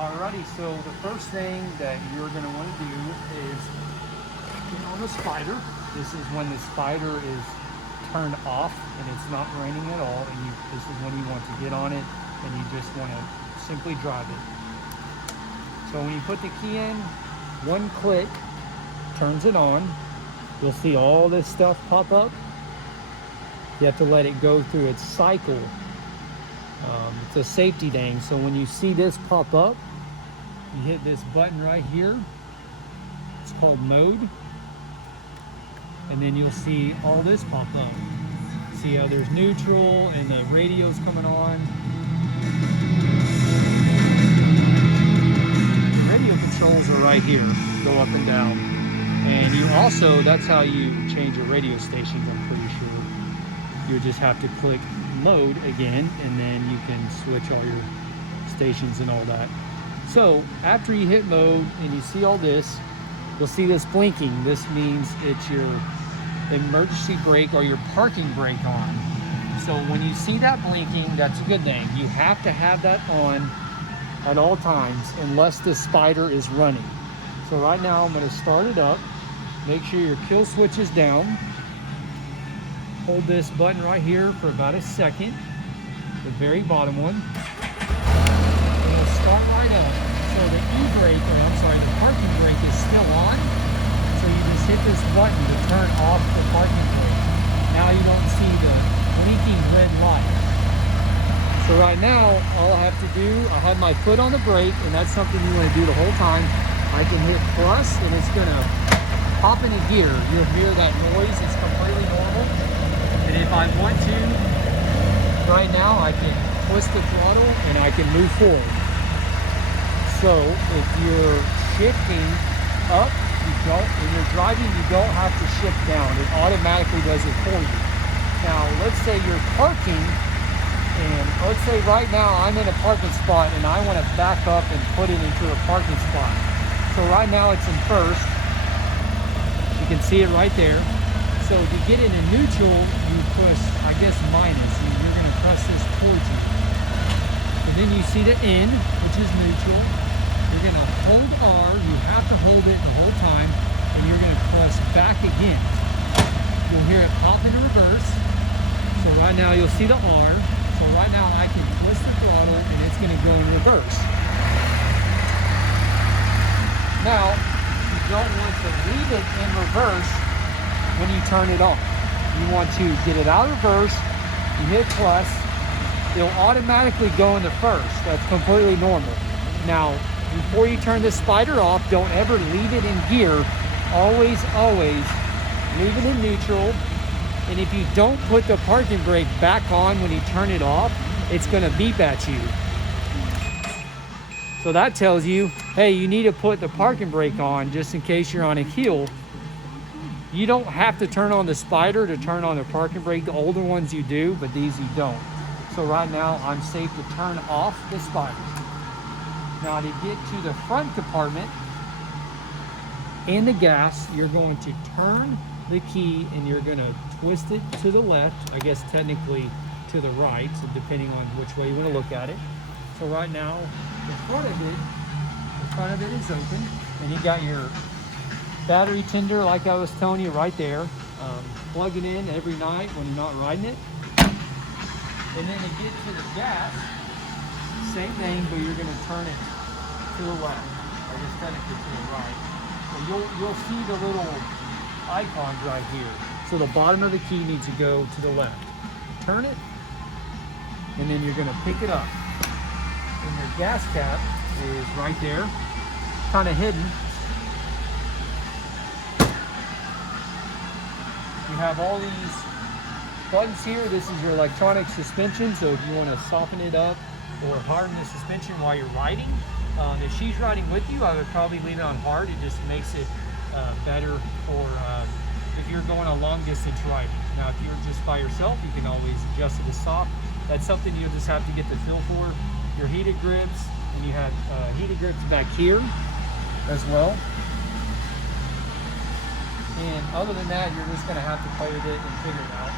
Alrighty, so the first thing that you're going to want to do is get on the spider. This is when the spider is turned off and it's not raining at all, and this is when you want to get on it and you just want to simply drive it. So when you put the key in, one click turns it on. You'll see all this stuff pop up. You have to let it go through its cycle. It's a safety thing, so when you see this pop up, you hit this button right here. It's called mode, and then you'll see all this pop up. See how there's neutral and the radio's coming on. The radio controls are right here, go up and down. And you also, that's how you change your radio stations, I'm pretty sure. You just have to click mode again, and then you can switch all your stations and all that. So after you hit mode and you see all this, you'll see this blinking. This means it's your emergency brake or your parking brake on. So when you see that blinking, that's a good thing. You have to have that on at all times unless the spider is running. So right now I'm going to start it up. Make sure your kill switch is down. Hold this button right here for about a second, the very bottom one. It'll start right up. So the the parking brake is still on. So you just hit this button to turn off the parking brake. Now you don't see the blinking red light. So right now, all I have to do, I have my foot on the brake, and that's something you want to do the whole time. I can hit plus, and it's gonna pop into gear. You'll hear that noise, it's completely normal. And if I want to, right now I can twist the throttle and I can move forward. So if you're shifting up, when you're driving, you don't have to shift down. It automatically does it for you. Now, let's say you're parking, and let's say right now I'm in a parking spot and I want to back up and put it into a parking spot. So right now it's in first. You can see it right there. So to get into neutral, you push, I guess, minus, and you're going to press this towards you. And then you see the N, which is neutral. You're going to hold R, you have to hold it the whole time, and you're going to press back again. You'll hear it pop into reverse. So right now you'll see the R. So right now I can twist the throttle and it's going to go in reverse. Now, you don't want to leave it in reverse when you turn it on. You want to get it out of reverse, you hit plus, it'll automatically go into first. That's completely normal. Now, before you turn the spider off, don't ever leave it in gear. Always leave it in neutral. And if you don't put the parking brake back on when you turn it off, it's gonna beep at you. So that tells you, hey, you need to put the parking brake on just in case you're on a hill. You don't have to turn on the spider to turn on the parking brake. The older ones you do, but these you don't. So right now I'm safe to turn off the spider. Now to get to the front compartment and the gas, you're going to turn the key and you're going to twist it to the left, I guess technically to the right, so depending on which way you want to look at it. So right now the front of it is open, and you got your battery tender, like I was telling you, right there. Plug it in every night when you're not riding it. And then to get to the gas, same thing, but you're going to turn it to the left, or just technically to the right. So you'll see the little icons right here. So the bottom of the key needs to go to the left. Turn it, and then you're going to pick it up. And your gas cap is right there, kind of hidden. You have all these buttons here. This is your electronic suspension, so if you want to soften it up or harden the suspension while you're riding, if she's riding with you, I would probably leave it on hard. It just makes it better for if you're going a long distance riding. Now if you're just by yourself, you can always adjust it to soft. That's something you'll just have to get the feel for. Your heated grips, and you have heated grips back here as well. And other than that, you're just going to have to play with it and figure it out.